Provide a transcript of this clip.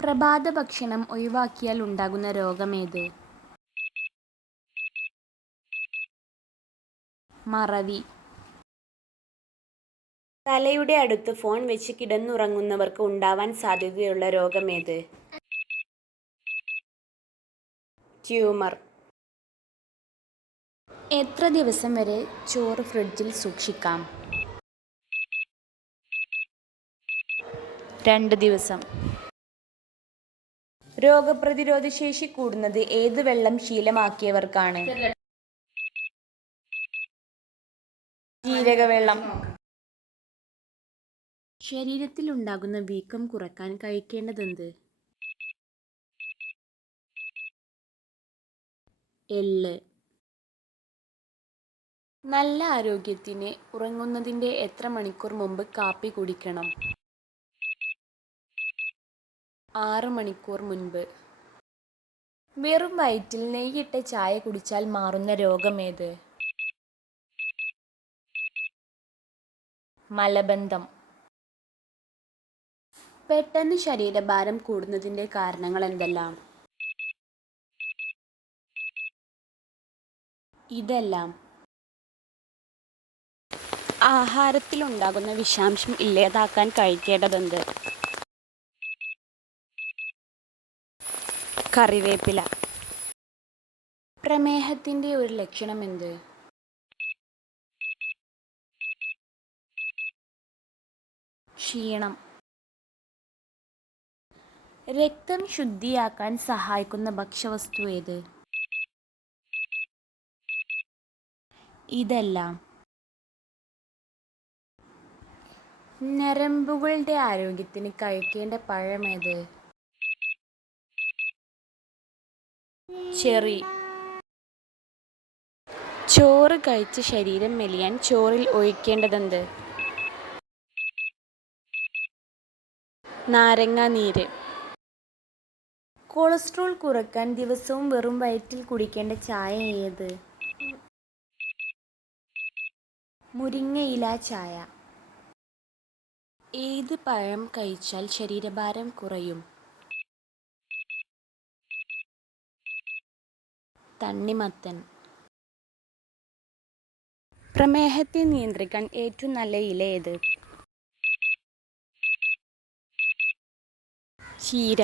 പ്രഭാത ഭക്ഷണം ഒഴിവാക്കിയാൽ ഉണ്ടാകുന്ന രോഗമേത്? മറവി. തലയുടെ അടുത്ത് ഫോൺ വെച്ച് കിടന്നുറങ്ങുന്നവർക്ക് ഉണ്ടാവാൻ സാധ്യതയുള്ള രോഗമേത്? ട്യൂമർ. എത്ര ദിവസം വരെ ചോറ് ഫ്രിഡ്ജിൽ സൂക്ഷിക്കാം? 2 ദിവസം. രോഗപ്രതിരോധ ശേഷി കൂടുന്നത് ഏത് വെള്ളം ശീലമാക്കിയവർക്കാണ്? ജീരകവെള്ളം. ശരീരത്തിൽ ഉണ്ടാകുന്ന വീക്കം കുറയ്ക്കാൻ കഴിക്കേണ്ടതെന്ത്? എള്ള്. നല്ല ആരോഗ്യത്തിന് ഉറങ്ങുന്നതിൻ്റെ എത്ര മണിക്കൂർ മുമ്പ് കാപ്പി കുടിക്കണം? 6 മണിക്കൂർ മുൻപ്. വെറും വയറ്റിൽ നെയ്യിട്ട ചായ കുടിച്ചാൽ മാറുന്ന രോഗമേത്? മലബന്ധം. പെട്ടെന്ന് ശരീരഭാരം കൂടുന്നതിൻ്റെ കാരണങ്ങൾ എന്തെല്ലാം? ഇതെല്ലാം. ആഹാരത്തിലുണ്ടാകുന്ന വിഷാംശം ഇല്ലാതാക്കാൻ കഴിക്കേണ്ടതെന്ത്? കറിവേപ്പില. പ്രമേഹത്തിൻ്റെ ഒരു ലക്ഷണം എന്ത്? ക്ഷീണം. രക്തം ശുദ്ധിയാക്കാൻ സഹായിക്കുന്ന ഭക്ഷ്യവസ്തു ഏത്? ഇതെല്ലാം. ഞരമ്പുകളുടെ ആരോഗ്യത്തിന് കഴിക്കേണ്ട പഴമേത്? ചെറി. ചോറ് കഴിച്ച് ശരീരം മെലിയാൻ ചോറിൽ ഒഴിക്കേണ്ടതെന്ത്? നാരങ്ങാനീര്. കൊളസ്ട്രോൾ കുറയ്ക്കാൻ ദിവസവും വെറും വയറ്റിൽ കുടിക്കേണ്ട ചായ ഏത്? മുരിങ്ങയില ചായ. ഏത് പഴം കഴിച്ചാൽ ശരീരഭാരം കുറയും? തണ്ണിമത്തൻ. പ്രമേഹത്തെ നിയന്ത്രിക്കാൻ ഏറ്റവും നല്ല ഇല ഏത്? ചീര.